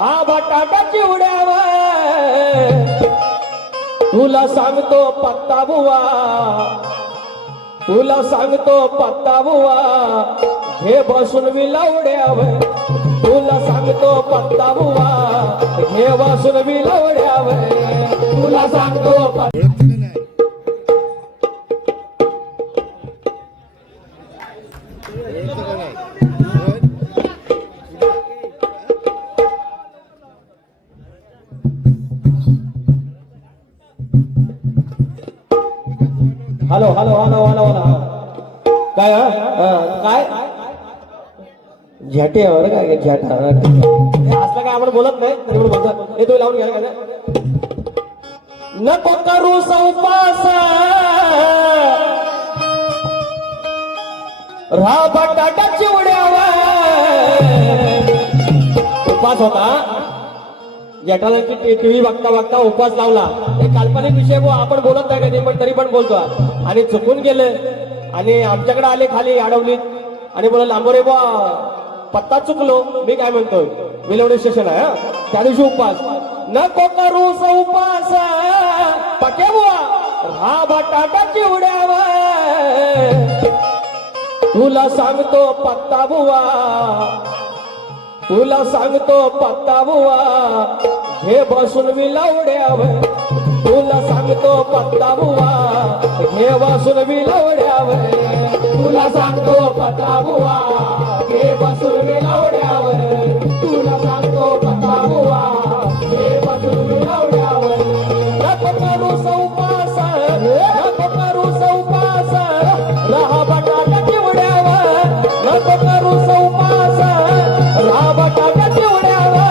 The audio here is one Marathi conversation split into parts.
हा बटाटा चिवड्यावर तुला सांगतो पत्ता बुवा, तुला सांगतो पत्ता बुवा, घे बसून विलवड्यावर. तुला सांगतो पत्ता बुवा, घे बसून विलवड्यावर. तुला सांगतो hello hello hello hello hello काय काय झ्याटेवर काय झ्याटा असलं काय आपण बोलत नाही तरी पण बोलतात. हे तुम्ही लावून घ्या काय नको करू उपवास राहा बटाटा चिवड्यावर. उपवास होता जेठाला टीव्ही बघता बघता उपवास लावला. हे काल्पनिक विषय आपण बोलत नाही कधी पण तरी पण बोलतो आणि चुकून गेले आणि आमच्याकडे आले खाली अडवलीत आणि बोला लांबोरे बुवा पत्ता चुकलो. मी काय म्हणतोय विलवडे स्टेशन आहे त्या दिवशी उपवास नको करू उपवास पके बुवा हा बटाटा चिवड्यावर. तुला सांगतो पत्ता बुवा, तुला सांगतो पत्ता बुवा, घे बसून विलवड्यावर. तुला सांगतो पत्ता बुवा, घे बसून विलवड्यावर. तुला सांगतो पत्ता बुवा, घे बसून विलवड्यावर. तुला सांगतो पत्ता बुवा, घे बसून विलवड्यावर. नको करू उपवास, नको करू उपवास राहा बटाटा चिवड्यावर. नको करू उपवास राहा बटाटा चिवड्यावर.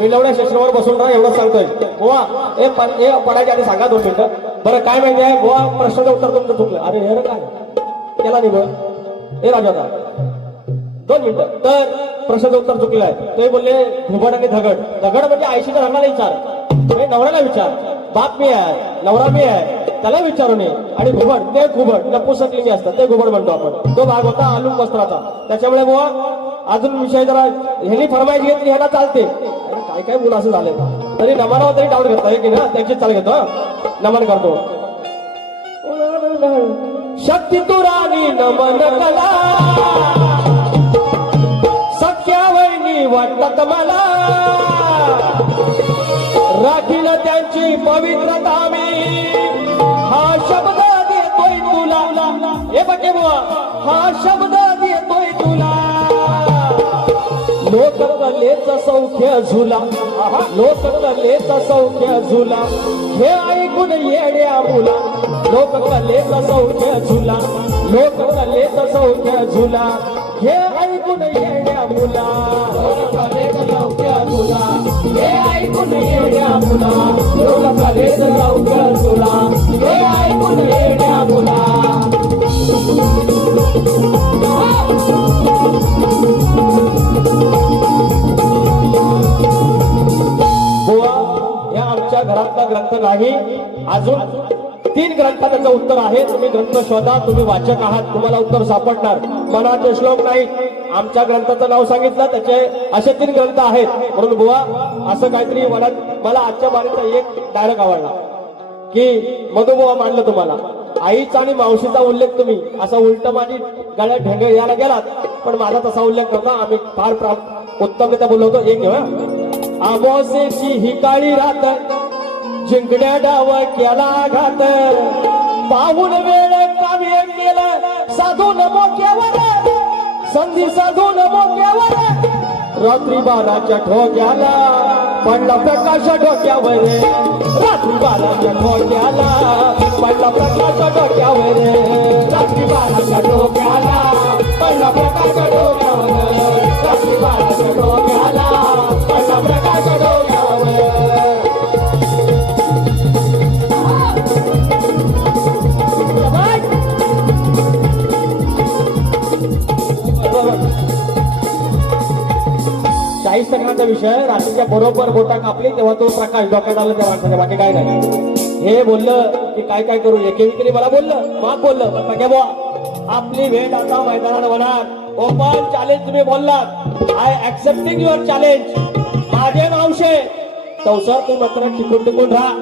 विलवड्या स्टेशनवर बसून राहा एवढं सांगतोय बुवा. हे पडायच्या आधी सांगा 2 मिनिटं. बरं काय माहिती आहे बुवा प्रश्नाचं उत्तर तुमचं चुकलं. अरे हे काय केला नाही बरं हे राजा 2 मिनिटं. तर प्रश्नाचं उत्तर चुकलं आहे. ते बोलले घुबड आणि धगड. धगड म्हणजे आयशीच्या रंगाला विचार, नवऱ्याला विचार. बाप मी आहे नवरा मी आहे त्याला विचारून ये. आणि घुबड ते घुबड नपुसकलिंगी असतात ते घुबड म्हणतो आपण. तो भाग होता आलू वस्त्राचा. त्याच्यामुळे बुवा अजून विषय जरा ह्यांनी फरमाईश घेतली ह्याला चालते. काय काय मुलं असं झाले तरी नमनावर तरी डाऊट घेतो की ना त्यांची चाल घेतो. नमन करतो शक्ती तुरानी नमन कला सख्या वहिनी वाटतात मला. राखील त्यांची पवित्रता मी हा शब्द देतोय तुला. हे बघे बुवा हा शब्द देतोय तुला. लोककलेचा सौख्य झुला, लोककलेचा सौख्य झुला, हे ऐकून येड्या मुला. लोककलेचा सौख्य झुला, लोककलेचा सौख्य झुला, हे ऐकून येड्या मुला. लोककलेचा सौख्य झुला, हे ऐकून येड्या मुला. लोककलेचा सौख्य झुला, हे ऐकून येड्या मुला. बुवा या आमच्या घरातला ग्रंथ नाही. अजून 3 ग्रंथाचं उत्तर आहे. तुम्ही ग्रंथ शोधा. तुम्ही वाचक आहात तुम्हाला उत्तर सापडणार. मनाचे श्लोक नाही. आमच्या ग्रंथाचं नाव सांगितलं त्याचे असे 3 ग्रंथ आहेत. म्हणून बुवा असं काहीतरी मला आजच्या बारीचा एक डायलॉग आवडला की मधुबुवा मांडलं तुम्हाला. आईचा आणि मावशीचा उल्लेख तुम्ही असा उलट माझी गळ्यात ढेंगळ यायला गेलात पण माझा तसा उल्लेख नव्हता. आम्ही फार उत्तमरित्या बोललो होतो. एक घेऊया. आमोसेची ही काळी रात जिंकण्या डाव केला घात पाहून वेळ काव्य केलं साधून मोक्यावर संधी साधून मोक्यावर. रात्री 12च्या ठोक्याला पडला प्रकाश डोक्यावर. रात्री 12च्या ठोक्याला पडला प्रकाश डोक्यावर. रात्री 12च्या ठोक्याला पडला प्रकाश डोक्यावर. रात्री 12च्या ठोक्याला पडला प्रकाश डोक्यावर. महत्वाचा विषय. रात्रीच्या बरोबर बोटा कापली तेव्हा तो प्रकाश डोक्यात आला त्या माणसाच्या, बाकी काय नाही. हे बोललं की काय काय करू, एकेविकीने मला बोललं, माग बोललं, पण काय बुवा आपली भेट आता मैदानात होणार. ओपन चॅलेंज तुम्ही बोललात, आय ऍक्सेप्टिंग युअर चॅलेंज. माझे नावशे तवसर तू मात्र टिकून टिकून राहा.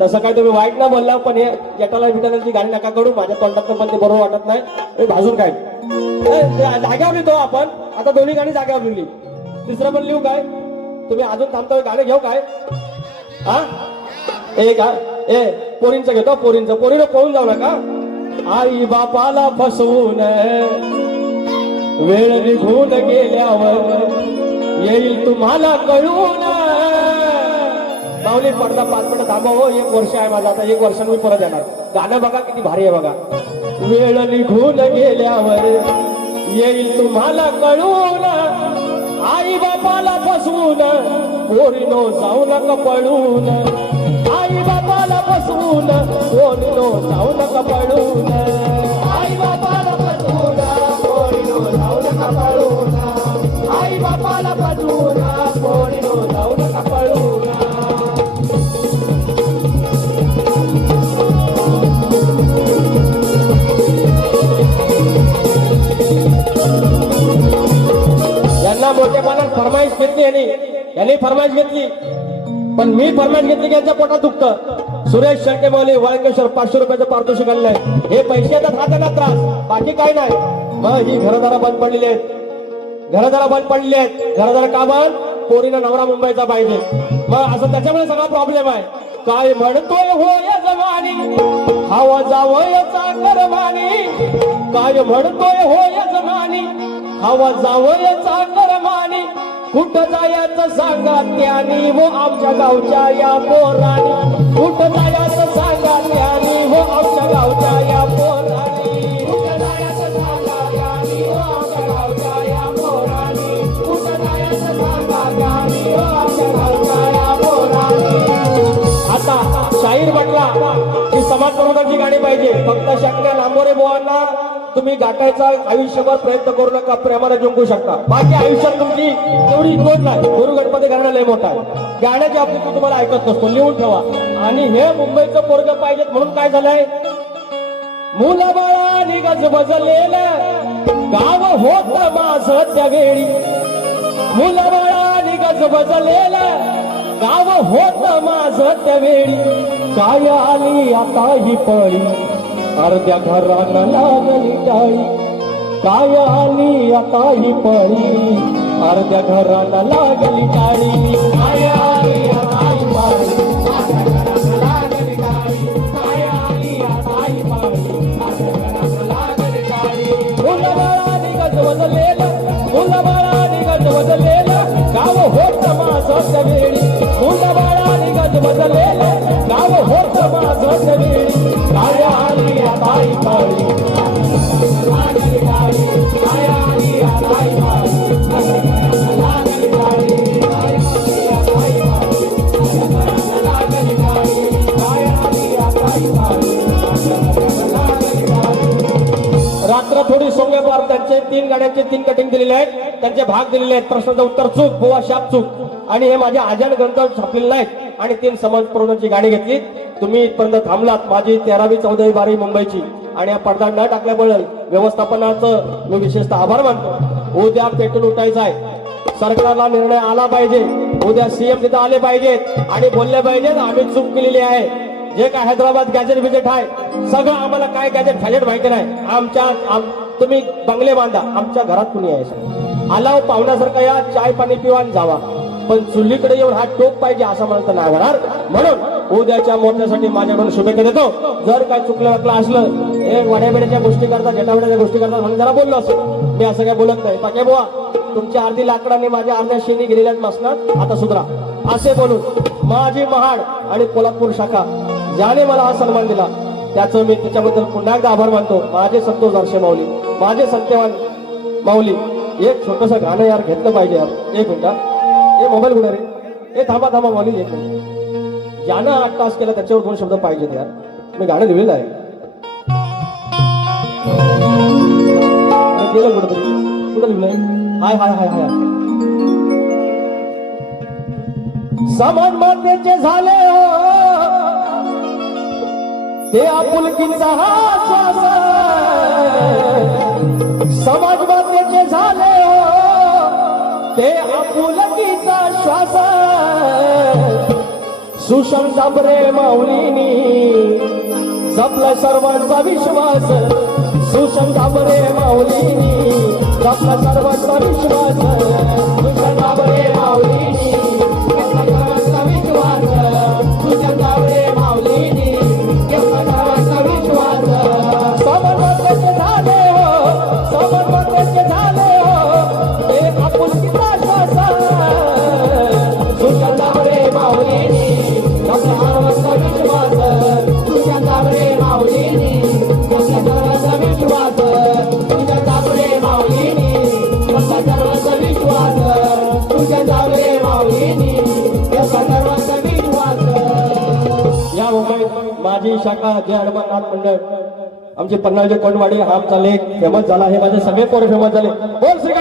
तसं काय तुम्ही वाईट ना बोलला, पण हे जटाला विटालाची गाडी नका करू. माझ्या तोंडात पण ते बरोबर वाटत नाही. हे भाजून काय जाग्यावर लिहितो आपण आता, दोन्ही गाणी जाग्यावर लिहिली. तिसरं पण लिहू काय? तुम्ही अजून थांबतोय, गाणं घेऊ काय? हा ए का ए पोरींचं घेतो, पोरींचं. पोरीनं पळून जाऊ नका. आई बापाला फसवून वेळ निघून गेल्यावर येईल तुम्हाला कळून. माऊली पडदा 5 मिनिटं थांबा हो. 1 वर्ष आहे माझं, आता 1 वर्षाने मी परत येणार. गाणं बघा किती भारी आहे बघा. वेळ निघून गेल्यावर येईल तुम्हाला कळून. आई बापाला फसवून पोरीनो जाऊ नका पळून. आई बापाला फसवून पोरीनो जाऊ नका पळून. आई बापाला फसवून पोरीनो जाऊ नका पळून. आई बापाला फसवून पोरीनो जाऊ नका पळून. यांना मोठेपणात फरमाईश घेतली, यांनी फरमाईश घेतली, पण मी फरमाईश घेतली की यांच्या पोटात दुखतं. सुरेश शेळके माऊली वाळकेश्वर 500 रुपयाचं पारितोषिक आणलंय. हे पैसे येतात हा त्यांना त्रास, बाकी काय नाही. मग ही घरदारा बंद पडलेली आहेत, घरदारा बंद पडलेली आहेत. घरदारा का बंद? पोरीना नवरा मुंबईचा पाहिजे. मग असं त्याच्यामुळे सगळा प्रॉब्लेम आहे. काय म्हणतोय हो या जमानी, हवा जावयाचा करमानी. काय म्हणतोय हो या जमानी, हवा जावयाचा करमानी. कुठं जायचं सांगा त्यानी वो आमच्या गावच्या या पोरानी. कुठं जायचं सांगा त्यानी वो आमच्या गावच्या या पोरानी. कुठं जायचं सांगा त्यानी वो आमच्या गावच्या या पोरानी. कुठं जायचं सांगा त्यानी वो आमच्या गावच्या या पोरानी. आता शाहीर म्हटला की समाज प्रबोधनाची गाणी पाहिजे. फक्त शक्य लांबोरे बुवांना तुम्ही गाठायचा आयुष्यभर प्रयत्न करू नका, प्रेमाला जिंकू शकता. बाकी आयुष्यात तुमची तेवढी नोंद नाही. गुरु गणपती गाणं लय मोठा आहे. गाण्याच्या बाबतीत मी तुम्हाला ऐकत नसतो, लिहून ठेवा. आणि हे मुंबईचं पोरग पाहिजेत म्हणून काय झालंय, मुला बाळा निगज बजलेलं गाव होत माझं त्यावेळी. मुला बाळा निगज बजलेलं गाव होत माझं त्यावेळी. काय आली आता ही पळी अर्ध्या घराला लागली टाळी. काय आली आता ही पळी अर्ध्या घराला लागली टाळी. काय आली आता ही पळी अर्ध्या घराला लागली टाळी. काय आली आता ही पळी अर्ध्या घराला लागली टाळी. मुलं बाळाने गज बजलेलं, मुलं बाळाने गज बजलेलं गाव होत माझं त्यावेळी. मुलं बाळाने गज बजलेलं गाव होत माझं त्यावेळी. काय आली आता ही पळी लागली टाळी. काय आली आता ही पळी लागली टाळी. काय आली आता ही पळी लागली टाळी. काय आली आता ही पळी लागली टाळी. रात्र थोडी सोंगे पार. त्यांचे 3 गाड्यांचे 3 कटिंग दिलेले आहेत, त्यांचे भाग दिलेले आहेत. प्रश्नाचं उत्तर चूक, बुवा शाप चूक. आणि हे माझ्या आजान ग्रंथ छापलेले नाहीत. आणि 3 समाज प्रबोधनाची गाणी घेतली. तुम्ही इथपर्यंत थांबलात. माझी 13वी 14वी 12वी मुंबईची. आणि या पडदा न टाकल्यामुळे व्यवस्थापनाचं मी विशेषतः आभार मानतो. उद्या पेटून उठायचं आहे. सरकारला निर्णय आला पाहिजे. उद्या सीएम तिथं आले पाहिजेत आणि बोलले पाहिजेत आम्ही चूक केलेली आहे. जे काय हैदराबाद गॅजेट बिजेट आहे सगळं आम्हाला काय गॅजेट फॅजेट माहिती नाही. तुम्ही बंगले बांधा, आमच्या घरात कुणी यायचं आलाव पाहुण्यासारखा या, चाय पाणी पिवा आणि जावा. पण चुलीकडे येऊन हा टोक पाहिजे असं म्हणतं नाही होणार. म्हणून उद्याच्या मोर्चासाठी माझ्याकडून शुभेच्छा देतो. जर काय चुकलं वाटलं असलं, हे वड्याबिड्याच्या गोष्टी करता, जटावड्याच्या गोष्टी करता म्हणून जरा बोललो असेल. मी असं काय बोलत नाही. पाके बुवा तुमच्या अर्धी लाकडाने माझ्या अर्ध्या शेणी गेलेल्या मसनात आता सुधरा असे बोलून माझी महाड आणि कोल्हापूर शाखा ज्याने मला हा सन्मान दिला त्याचं मी त्याच्याबद्दल पुन्हा एकदा आभार मानतो. माझे संतोष दर्शे माऊली, माझे सत्यवान माऊली. एक छोटस गाणं यार घेतलं पाहिजे यार. 1 मिनिट. हे मोबाईल कुठे रे? हे थांबा थांबा माऊली. 1 मिनिट. ज्यानं 8 तास केला त्याच्यावर 2 शब्द पाहिजेत यार. मी गाणं लिहिलेलं आहे. गेलं कुठेतरी, कुठं लिहिलंय? हाय हाय हाय हाय. समान मातेचे झाले हो ते आपुलकीचा हा श्वास समाज मातेचे झाले हो ते आपुलकीचा श्वास सुषम जाबरे माऊलीनी जपला सर्वांचा विश्वास सुषम जाबरे माऊलीनी जपला सर्वांचा विश्वास सुषम जाबरे माऊलीनी जपला सर्वांचा विश्वास सुषम जाबरे माऊलीनी जपला सर्वांचा विश्वास समर्पणाचे झाले हो समर्पणाचे झाले हो ते आपुलकीचा श्वास सुषम जाबरे माऊलीनी जपला सर्वांचा विश्वास सुषम जाबरे माऊलीनी जपला सर्वांचा विश्वास तुझ्या जाबरे माऊलीनी जपला सर्वांचा विश्वास तुझ्या जाबरे माऊलीनी जपला सर्वांचा विश्वास. या मुंबईत माझी शाखा जय हनुमाननाथ मंडळ आमची पन्नाळजे कोंडवाडी हा आमचा लेख फेमस झाला हे माझे सगळे पोरं फेमस झाले. बोल श्री